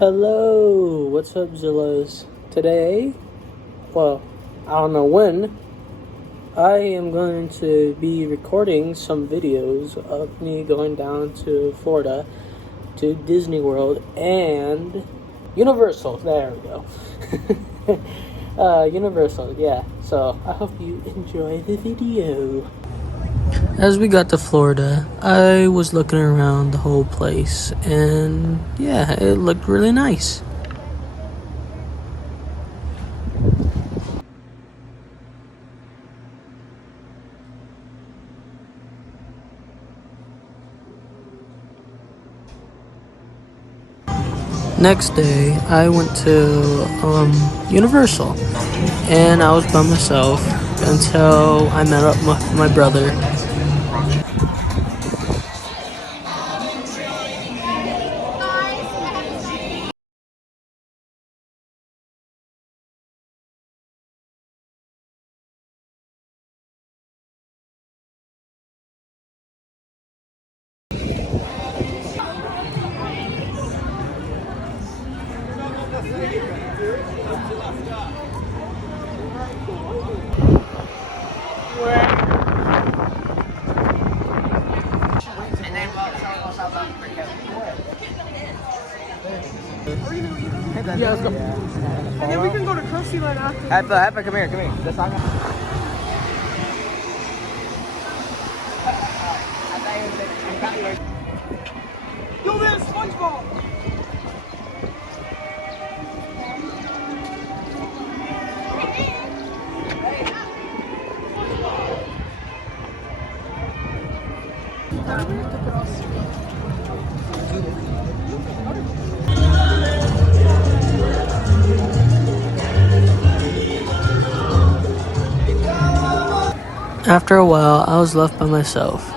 Hello, what's up, Zillas? Today, well, I don't know when, I am going to be recording some videos of me going down to Florida to Disney World and Universal. There we go. Universal, yeah. So I hope you enjoy the video. As we got to Florida, I was looking around the whole place, and yeah, it looked really nice. Next day, I went to Universal, and I was by myself until I met up with my brother. Yeah, let's go. And then we can go to Crunchyland after. Hepa, come here. The song. Yo, there's SpongeBob. After a while, I was left by myself.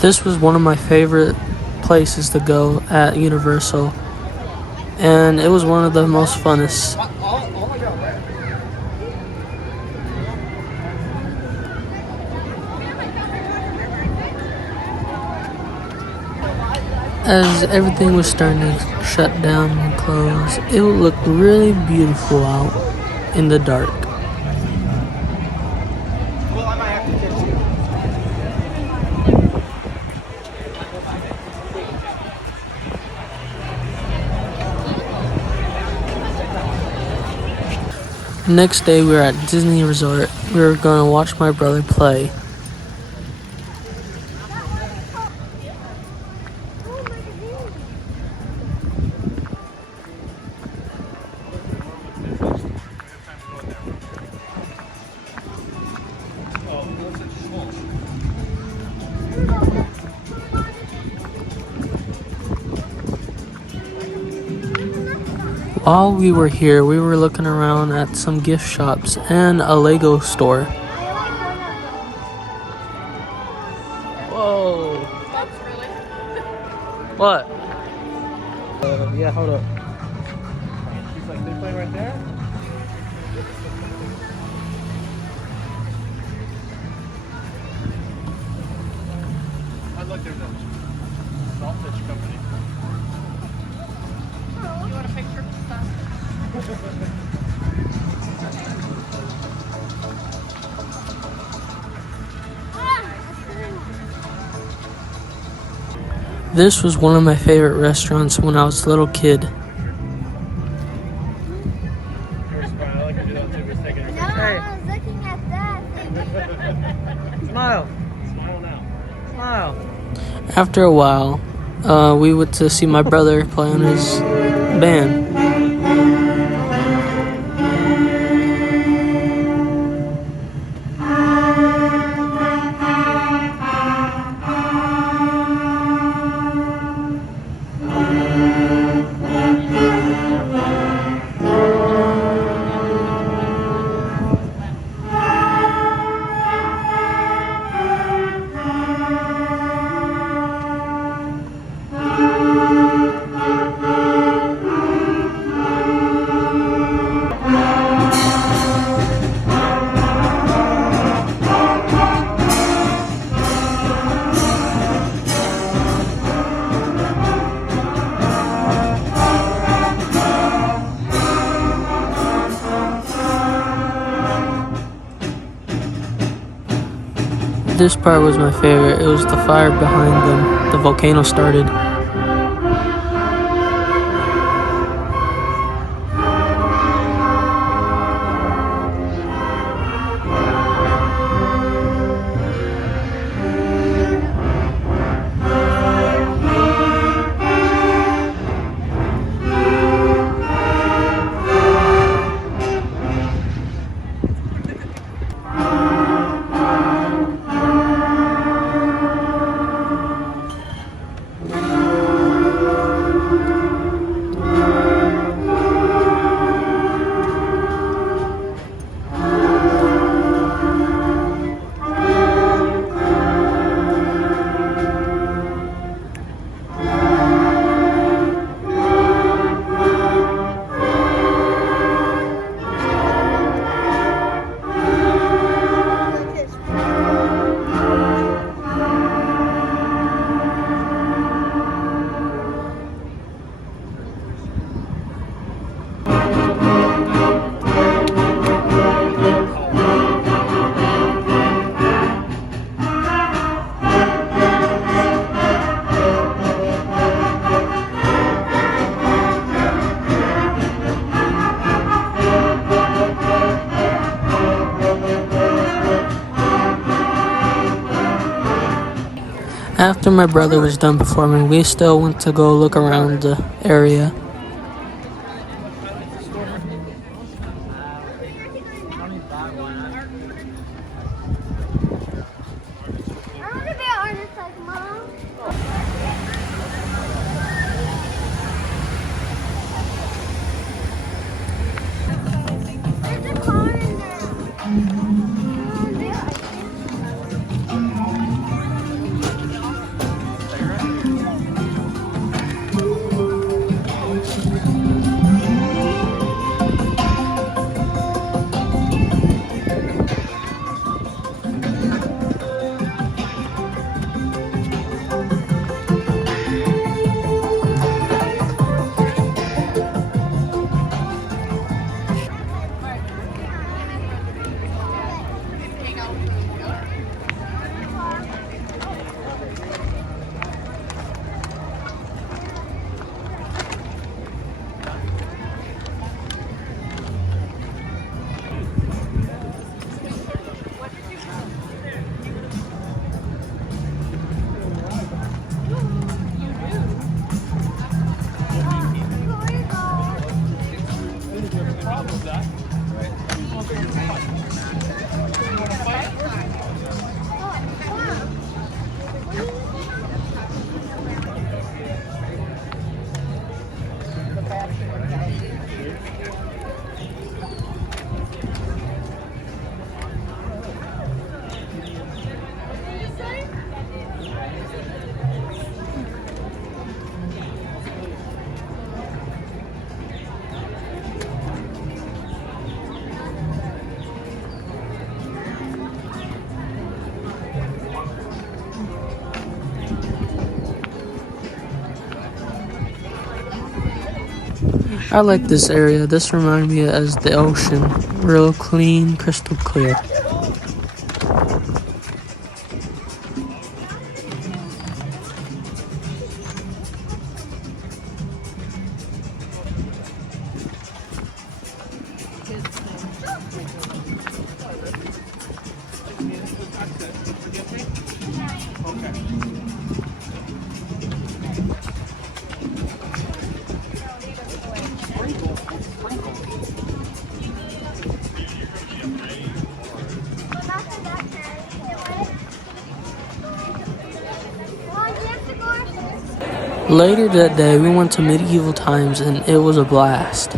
This was one of my favorite places to go at Universal, and it was one of the most funnest. As everything was starting to shut down and close, it looked really beautiful out in the dark. Well, I might have to kiss you. Next day, we were at Disney Resort. We were going to watch my brother play. While we were here, we were looking around at some gift shops and a Lego store. Whoa! What? Yeah, hold up. He's like, they play right there? I like their Saltfish Company. You want a picture of stuff? This was one of my favorite restaurants when I was a little kid. I like to do that too. We're taking a picture. I was looking at that. Smile. Smile now. Smile. After a while, we went to see my brother play on his band. This part was my favorite. It was the fire behind them. The volcano started. After my brother was done performing, we still went to go look around the area. I want to be an artist like Mom. There's a car in there. I like this area. This reminds me as the ocean. Real clean, crystal clear. Later that day, we went to medieval times and it was a blast.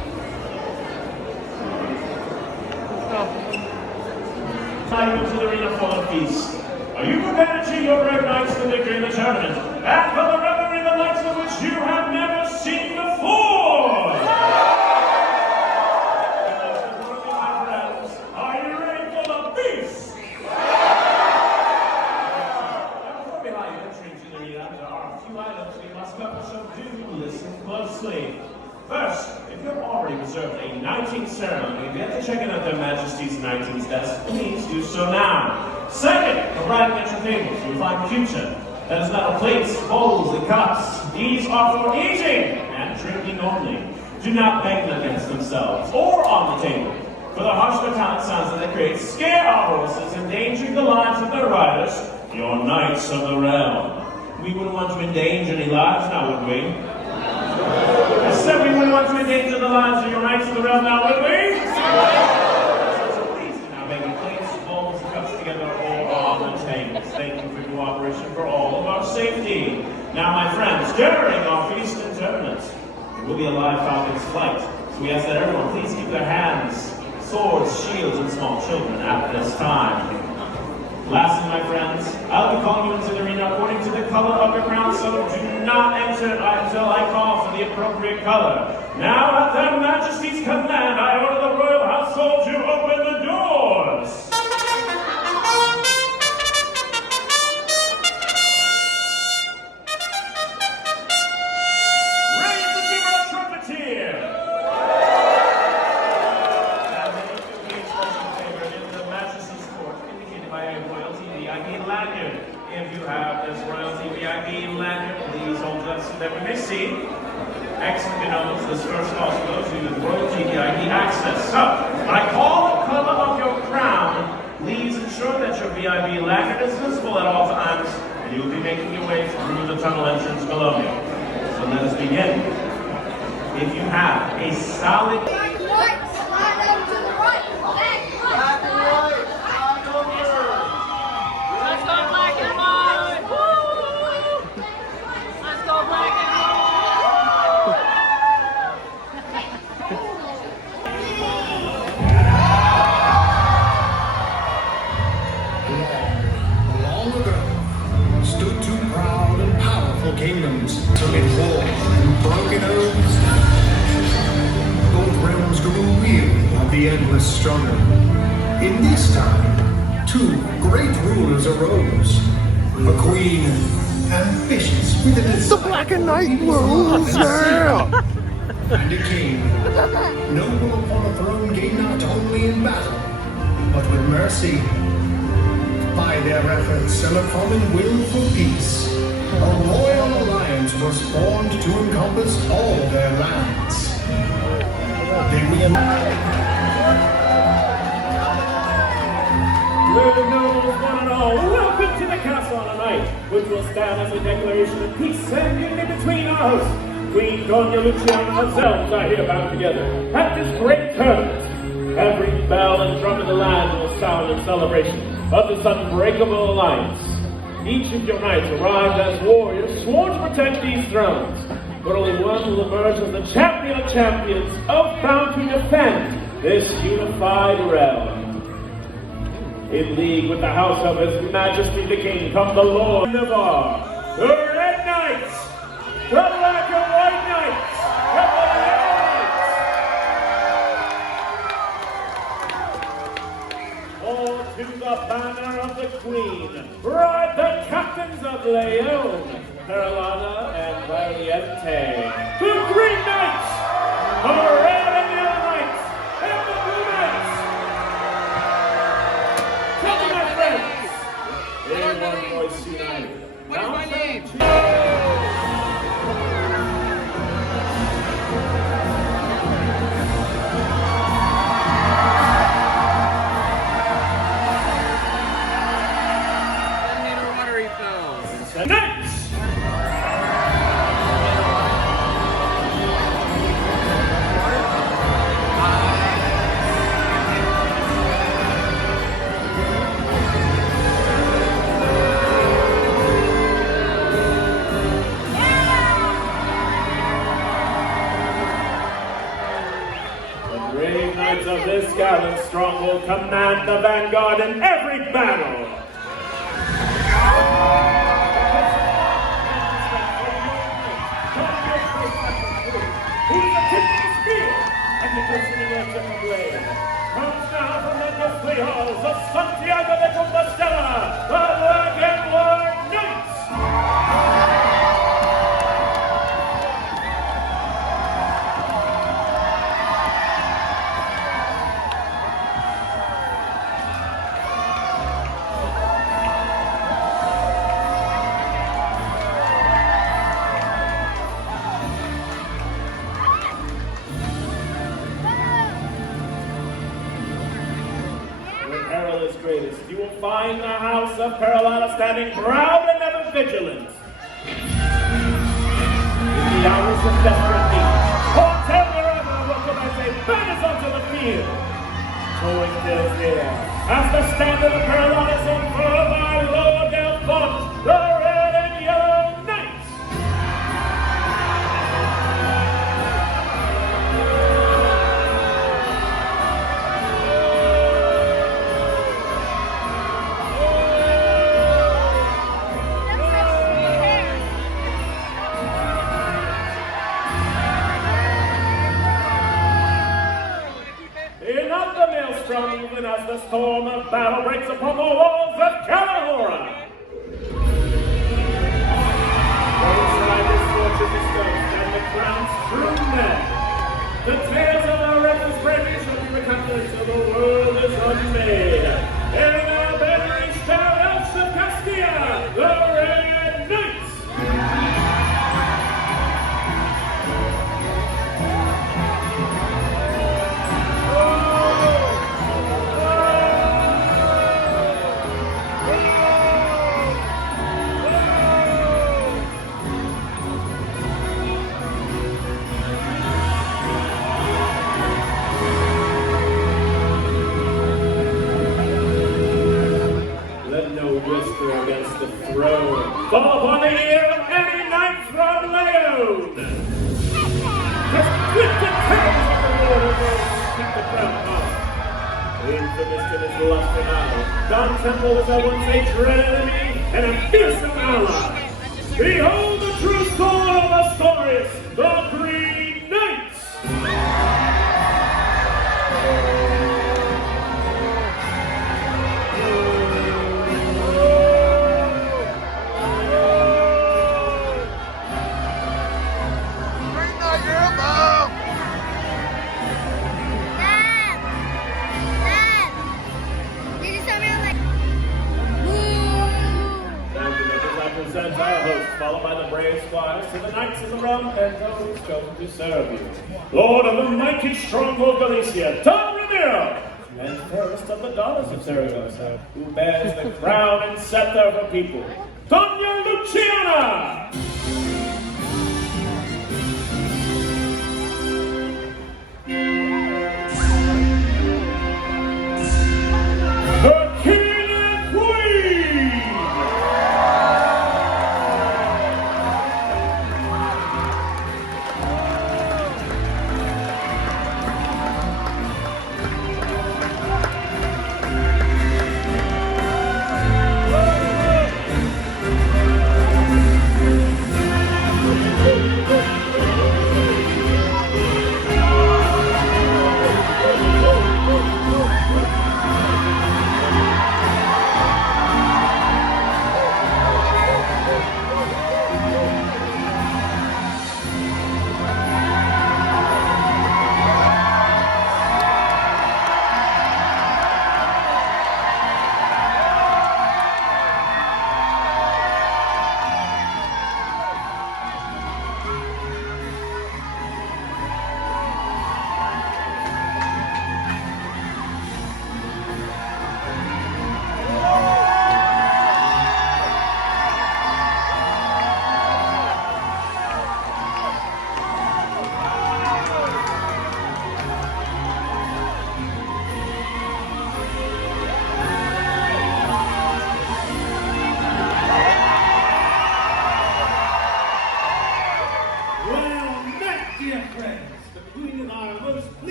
Time to the arena full of feast. Are you prepared to cheer your brave knights to victory in the tournament? And for the revelry, the likes of which you have never seen before! My friends, are you ready for the feast? Before we allow you entry into the arena, there are a few items we must cover, so do listen closely. First, if you've already reserved a knighting ceremony and yet to check in at their Majesty's Knighting's desk, please do so now. Second, arriving at your tables, you'll find future. That is metal plates, bowls, and cups. These are for eating and drinking only. Do not bang them against themselves or on the table, for the harsh metallic sounds that they create scare our horses, endangering the lives of their riders, your knights of the realm. We wouldn't want to endanger any lives now, would we? I said we wouldn't want to endanger the lives of your knights of the realm now, would we? So please do not bang your plates, bowls, and cups together or on the tables. Thank you for your cooperation for all of our safety. Now, my friends, during our feast and tournament, there will be a live falcon's flight. So we ask that everyone please keep their hands, swords, shields, and small children at this time. Lastly, my friends, I'll be calling you into the arena according to the color of your crown, so do not enter until I call for the appropriate color. Now, at their majesty's command, I order the royal household to open the doors. Raise the chamber trumpeter. Now, many of you express in favor in the majesty's court, indicated by a royalty VIP lanyard. If you have this royalty VIP lanyard, please hold it so that we may see. Excellent, Gnomes. This first calls for those who use royalty VIP access. So, when I call the color of your crown, please ensure that your VIP lanyard is visible at all times, and you will be making your way through the tunnel entrance below you. So let us begin. If you have a solid... Right, slide over to the right, back, Let's go black and white! Woo! Let's go black and white! Long ago, stood two proud and powerful kingdoms, in war and broken oaths. Both realms grew weary of the endless struggle. In this time, two great rulers arose. A queen, ambitious with a desire. The black and white rules, yeah! And a king, noble upon a throne gained not only in battle, but with mercy. By their efforts and a common will for peace, a royal alliance was formed to encompass all their lands. They will... Lord knows one and all, welcome to the castle on a night, which will stand as a declaration of peace and unity between our hosts. Queen Doña Luciana herself are here bound together at this great tournament. Every bell and drum in the land will sound in celebration of this unbreakable alliance. Each of your knights arrived as warriors sworn to protect these thrones, but only one will emerge as the champion of champions bound to defend this unified realm. In league with the house of His Majesty the King come the Lord Navarre, the Red Knights, the Black and White Knights, and the Yellow Knights. All to the banner of the Queen, ride the captains of Leon, Carolina, and Valiente, the Green Knights, the Red and Yellow Knights, and the Blue Knights. Tell me, my friends, in one voice united. What is my name? Knights! The brave knights of this gallant stronghold command the vanguard in every battle. Who's the tip of the spear and the glistening edge of the blade? Comes now from the ghostly halls of Santiago de Compostela, the Black and White Knights! this, you will find the house of Carolina standing proud and ever vigilant. In the hours of desperate need, or terror ever will commence a banners onto the field. Towing Bill's here, as the standard of Carolina is unfurled by Lord Del Font, the red and yellow knights. Not the maelstrom, even as the storm of battle breaks upon the walls of Kalahora. Those riders fortress of stones and the crown's true men. The tales of our reckless bravery shall be recounted till the world is unmade. In the veteran stout Elves of Castilla, the Red Knights. Against the throne, fall upon the ear of any knight from Leon. The splendid tales of the Lord of Rose keep the crown up. Infamous in his lusty battle, Don Temple was at once a dread enemy and a fearsome ally. Behold the true soul of Astorius, the Green Knights. Presents our host, followed by the brave squires, to the knights of the realm and those chosen to serve you. Lord of the mighty stronghold Galicia, Don Ramiro, and fairest of the daughters of Saragossa, who bears the crown and scepter of her people, Doña Luciana! The King and Queen!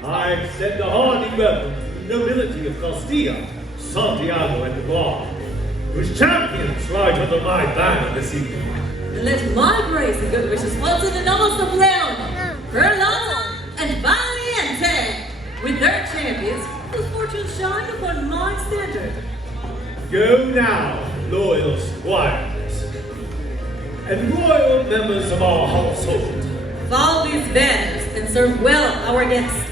I extend a hearty welcome to the nobility of Castilla, Santiago and Navarre, whose champions ride under my banner this evening. And let my grace and good wishes fall to the nobles of Leon, Carolina, and Valiente, with their champions, whose fortunes shine upon my standard. Go now, loyal squires, and royal members of our household. Follow these banners and serve well our guests.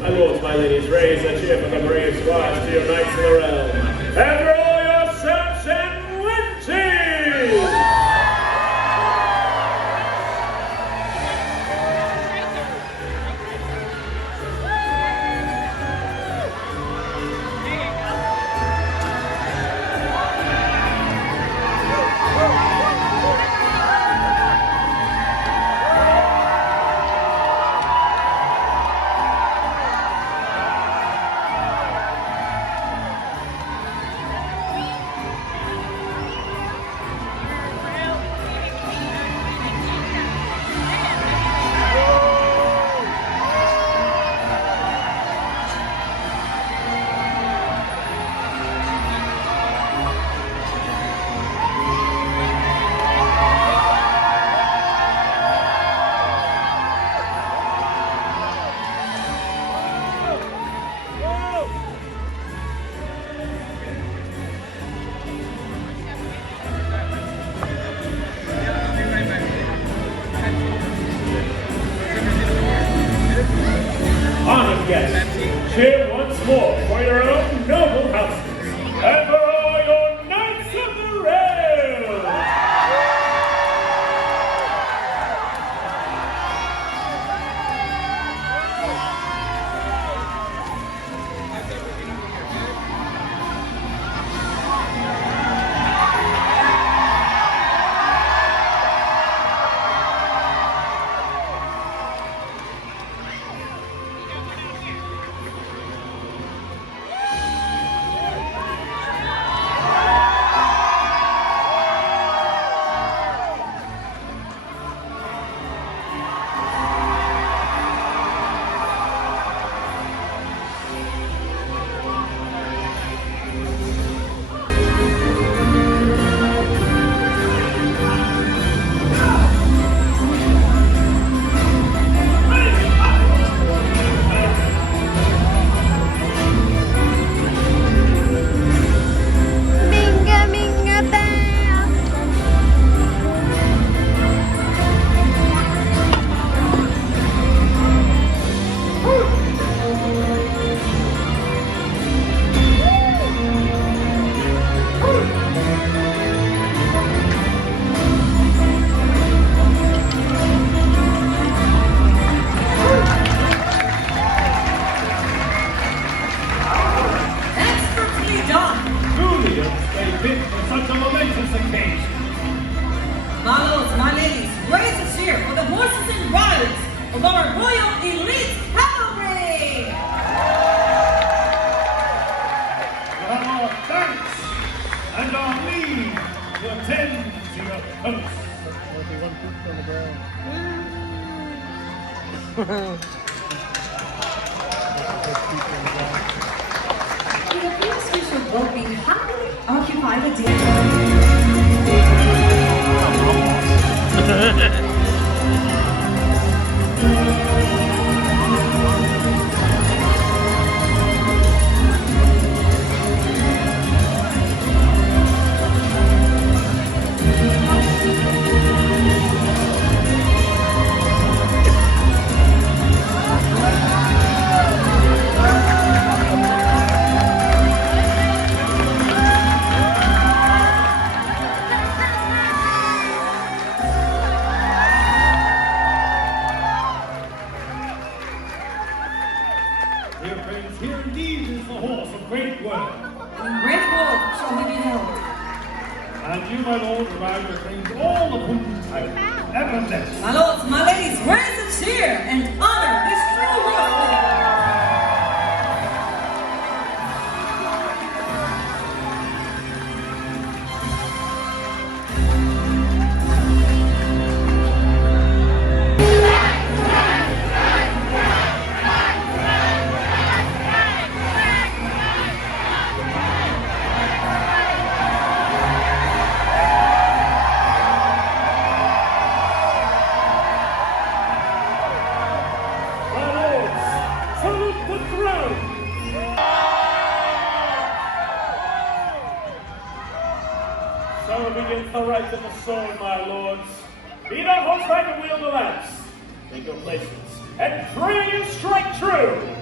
My lords, my ladies, raise a cheer for the brave squires to your knights of the realm, and roll yourselves and wenches! here once more for your own noble houses and for all your Knights of the Rail. Minga, minga, bam. Expertly done. Truly a display fit for such a momentous occasion. My lords, my ladies, raise a cheer for the horses and riders of our Royal Elite Cavalry! You have our thanks and our leave to attend to your posts. It appears we should both be happily occupied a day. Dear friends, here indeed is the horse of great worth. In great war shall he be held. And you, my lord, arrive to claim all the potent titles ever met. My lords, my ladies, raise a cheer and honor this true horseman! My lords, salute the throne! So begins the right of the sword, my lords. Be not horseback and wield the lance. Take your places, and pray you strike true!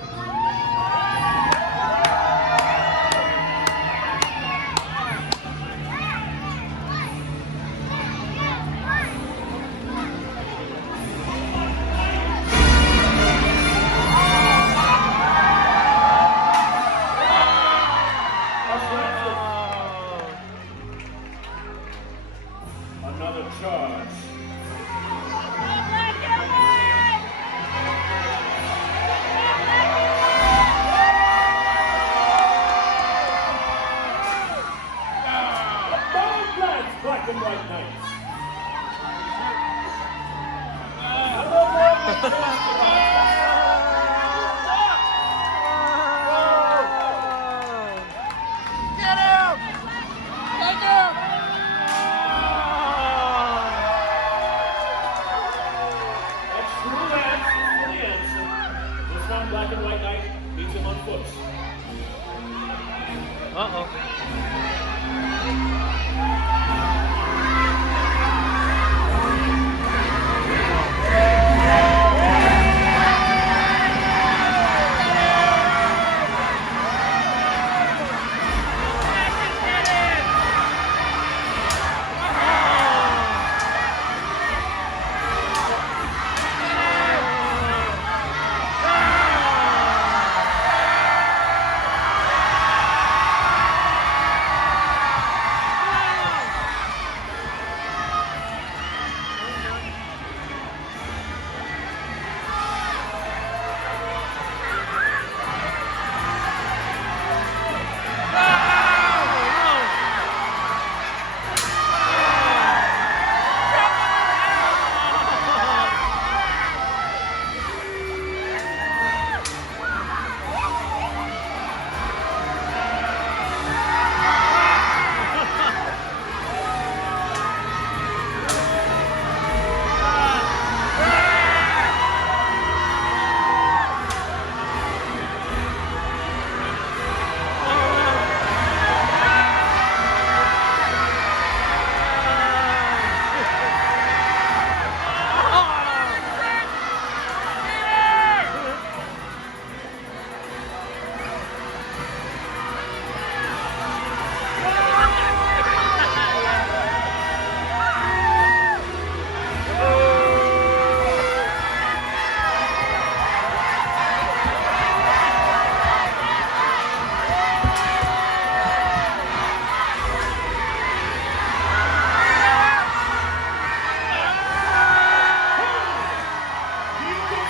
Another charge. Five lads, black and white knights. That's true, lads. For the answer. This one black and white knight beats him on foot.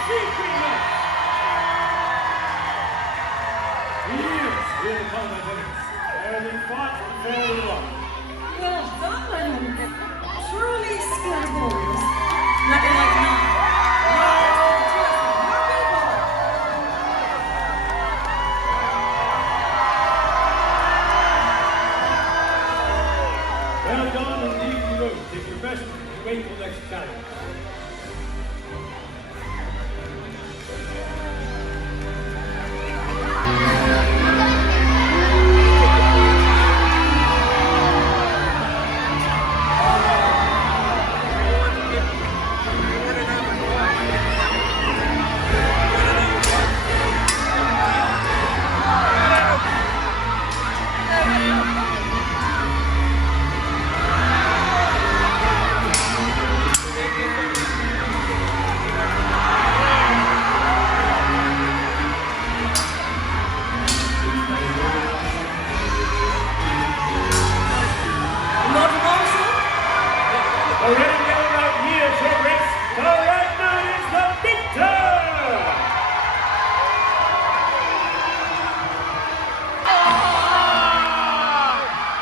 secret match. Years will come against. Fairly fought and fairly won. Well done, my lord. Truly skilled warriors. Nothing like mine. Well done and leave the road. Take your best and wait till next challenge. The red and yellow knight yields her race. The red knight is the victor!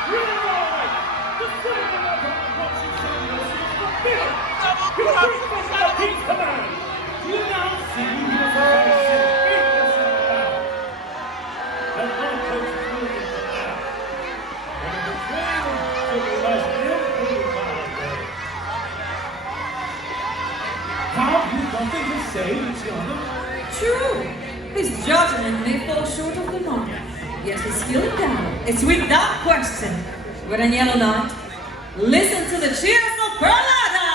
You're right! The flavor of the boxing champions is fulfilled! You reach the king's command! Do you now see who is the faithless in battle? The love coach is moving from now. And the betrayal to the last ill-fated battle. Have you nothing to say, Luciano? True. His judgment may fall short of the mark, yet his skill in battle is without question. Red and Yellow Knight, listen to the cheers of Perlada!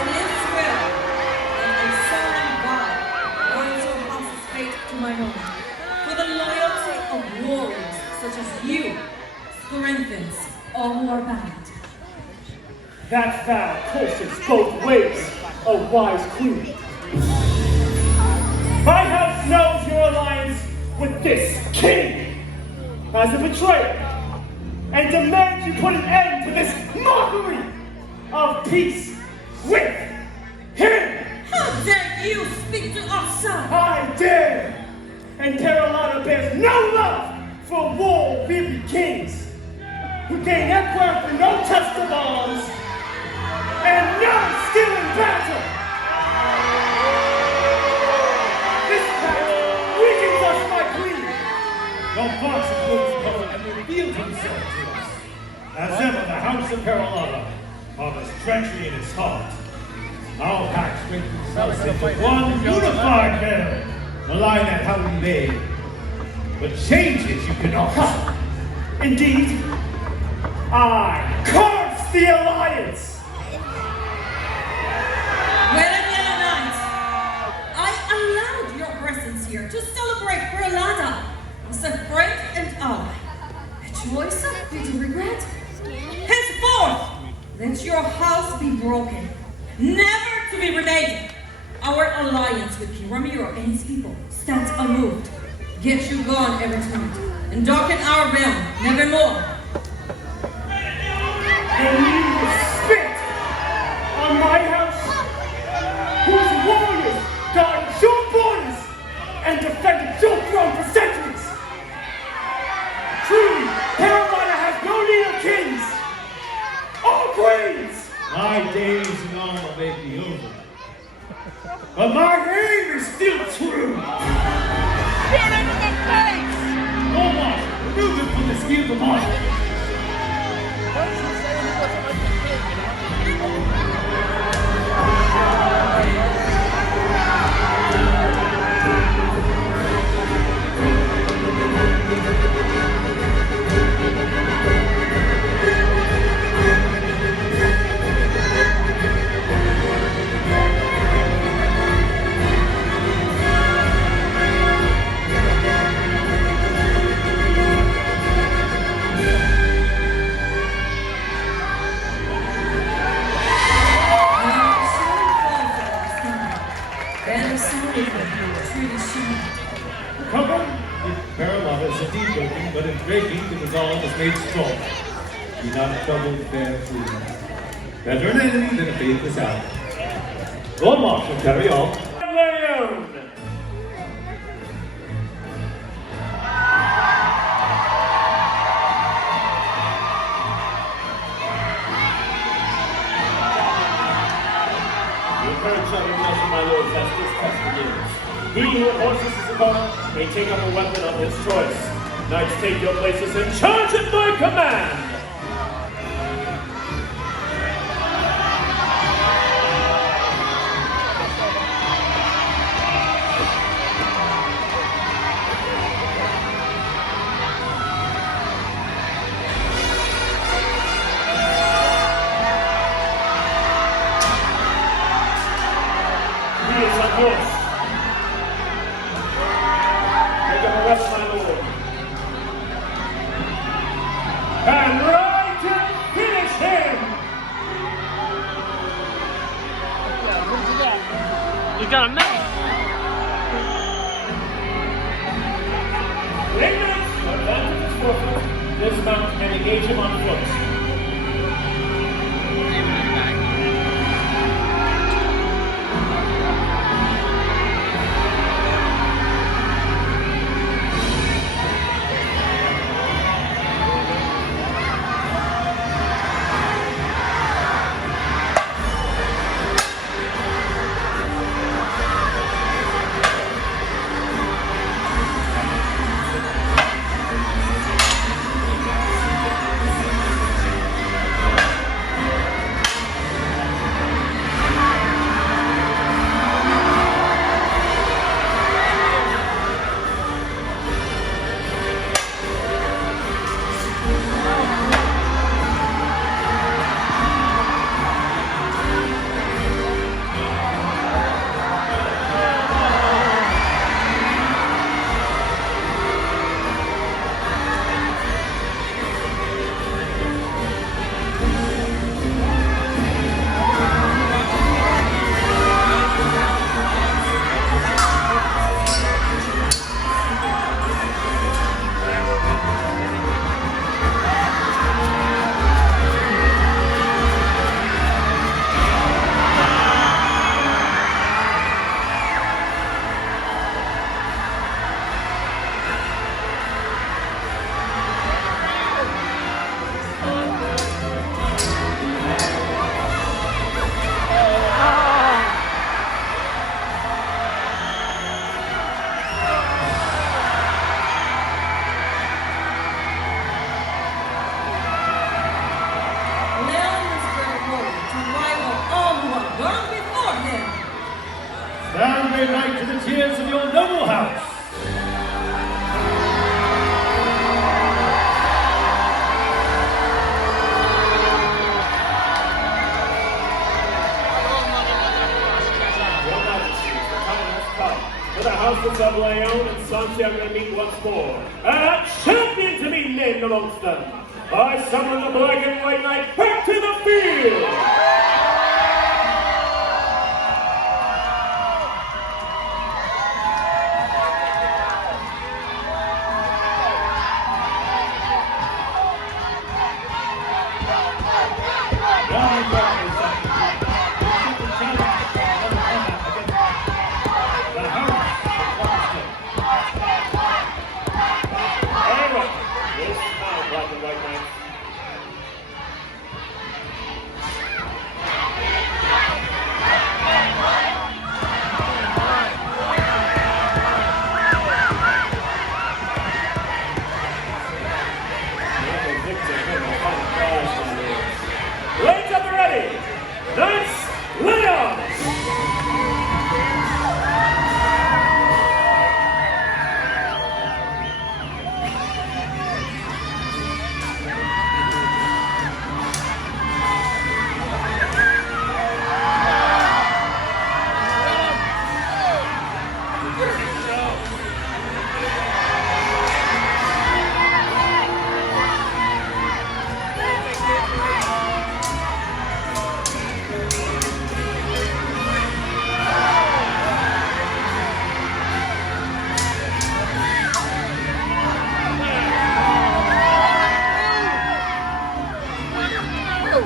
It is well that a solemn vow binds your house's fate to my own, for the loyalty of warriors such as you strengthens all who are bound. That vow courses both ways, a wise queen. My house knows your alliance with this king as a betrayer and demands you put an end to this mockery of peace with him. How dare you speak to us, son? I dare, and Carolina bears no love for war-weary kings who gain empire for no test of arms and no skill in battle. This pact weakens us, my queen. The fox includes color and revealed himself to us. As ever, the house of Carolina harbors treachery in its heart. Our pact strengthens us into one unified man, relying on how we may. But changes you cannot. Indeed, I curse the alliance. Red and Yellow Knight, I allowed your presence here to celebrate Perlada as a friend and ally. A choice of bitter regret. Henceforth, let your house be broken, never to be remade. Our alliance with King Ramiro and his people stands unmoved. Get you gone every time, and darken our realm nevermore. And you will spit on my house, whose warriors guarded your borders and defended your throne for centuries. Truly, Carolina has no need of kings, all queens. My days in armor may be over, but my aim is still true. Almost, remove it from the scheme of mine. But in breaking, the resolve is made strong. Do not trouble fair freedom. Better an enemy than a faithless ally. Lord Marshal, carry on. Leon! The current shall of my lords as this test begins. He who horses his opponent may take up a weapon of his choice. Knights, take your places and charge at my command! He is on horse. Take up a weapon, my lord. And ride to finish him! You got a minute. 8 minutes, advantage is forfeit. Dismount and engage him on foot. Leon was very bold to rival all who have gone before him. Stand great knight to the tears of your noble house. Your Majesty, the time has come for the houses of Leon and Santiago to meet once more. And a champion to be named amongst them. I summon the black and white knight back to the field! All right, this time, black and white knights. Your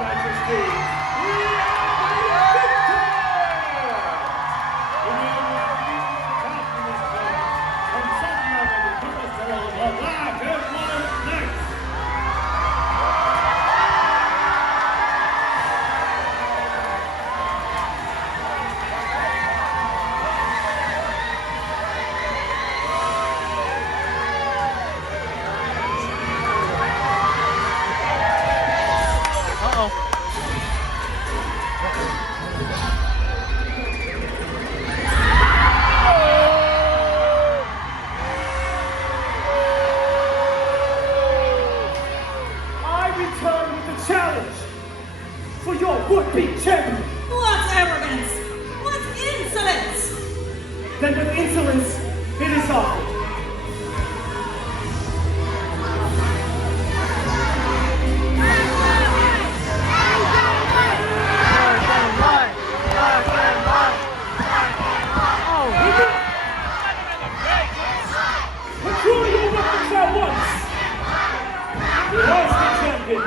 Majesty, we are the victor! In the honor of the Captain's Club, from Santiago de Compostela, the Black and White Knights. I return with the challenge for your would-be champion. What arrogance! What insolence! Then with insolence, it is offered. Withdraw your weapons at once! You lost the champion!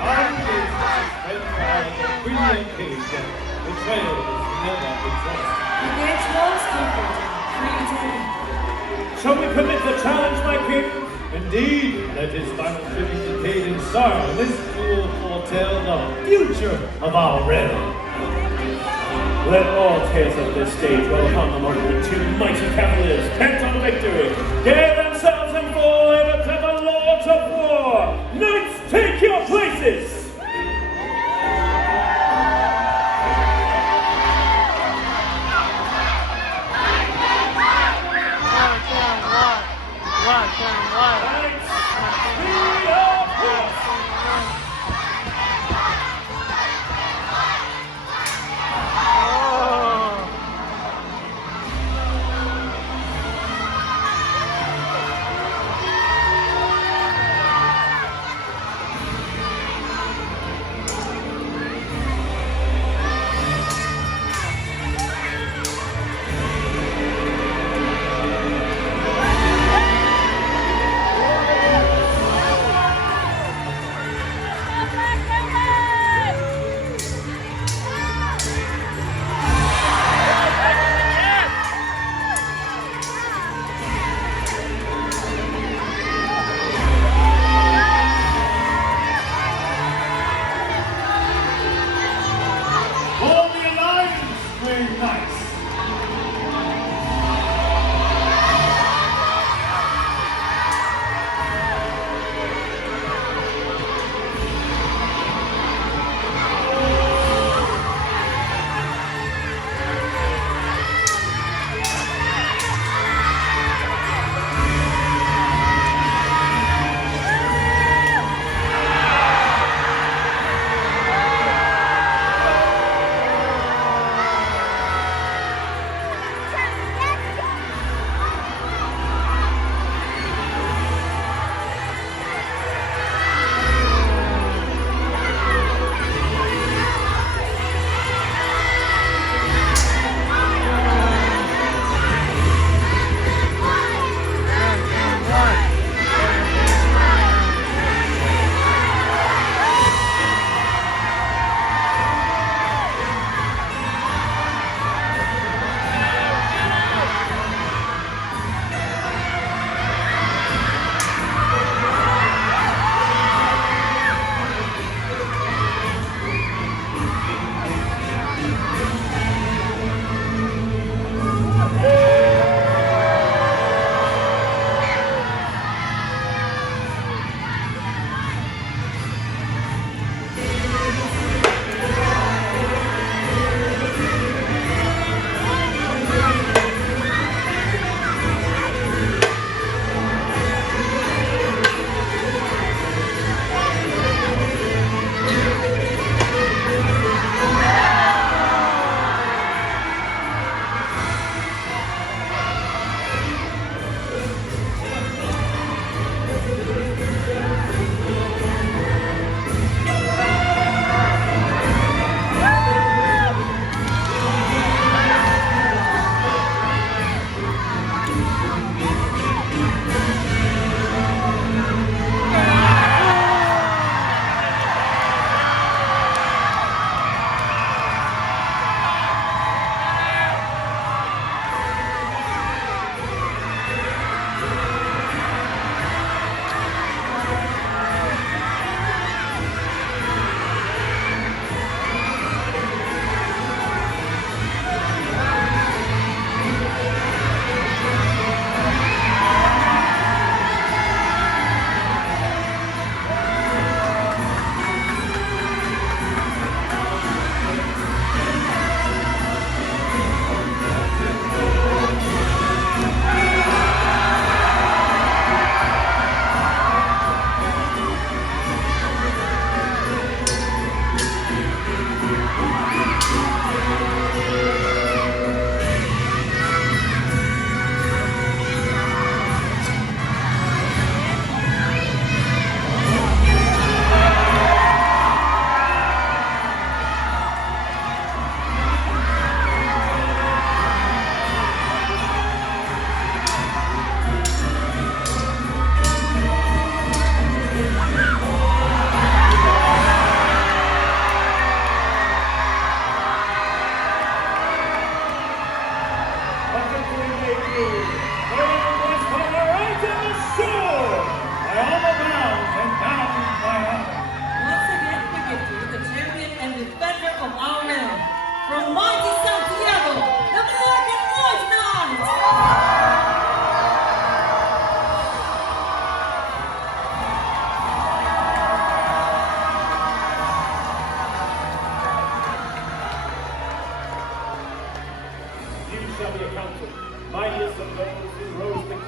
Our case is suspended by the brilliant cage and betrayal is never exhausted. Against most comfort and creativity. Shall we permit the challenge, my king? Indeed, let his final tribute to Cade in sorrow. This duel foretell the future of our realm. Let all tales of this stage roll upon the moment when two mighty cavaliers, bent on victory, dare themselves employ to the lords of war. Knights, take your places! Knights, speed of horse!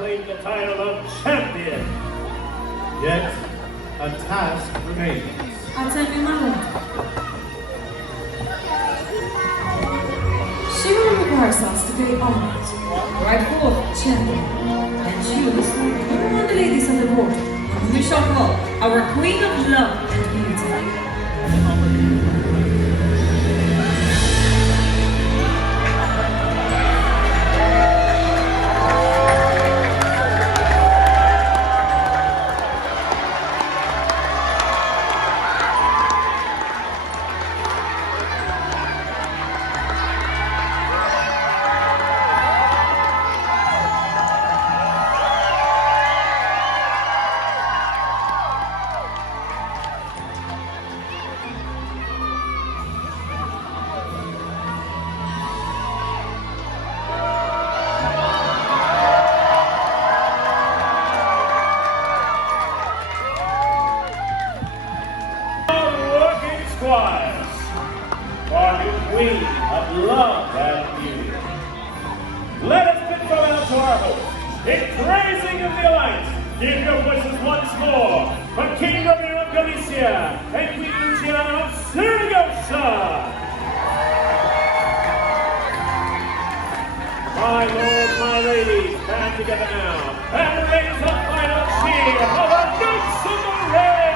claim the title of champion. Yet, a task remains. I'll tell you my lord. She will require us to pay homage, rightful champion, and choose who are the ladies of the board, whom we shall call our Queen of Love and Beauty. Our new Queen of Love and Beauty. Let us bid farewell to our host. In praising of the alliance, give your voices once more for King Ramiro of Galicia and Queen Luciana of Saragossa. My lords, my ladies, stand together now and raise the final cheer for the Knights of the Realm.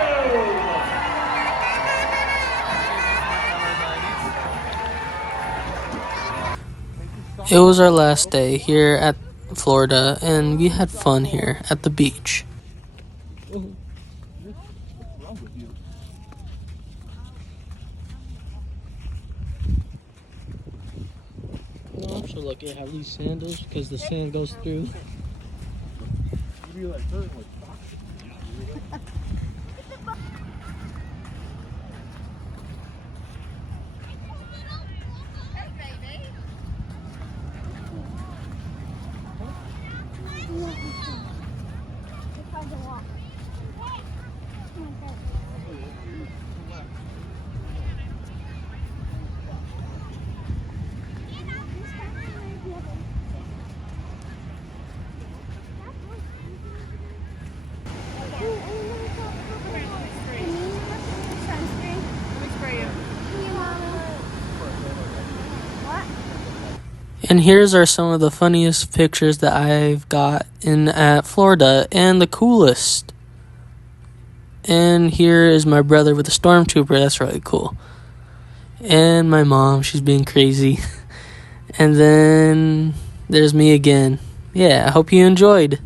It was our last day here at Florida, and we had fun here at the beach. I'm so lucky I have these sandals because the sand goes through. And here's are some of the funniest pictures that I've got in at Florida, and the coolest. And here is my brother with a stormtrooper. That's really cool. And my mom, she's being crazy. And then there's me again. Yeah, I hope you enjoyed.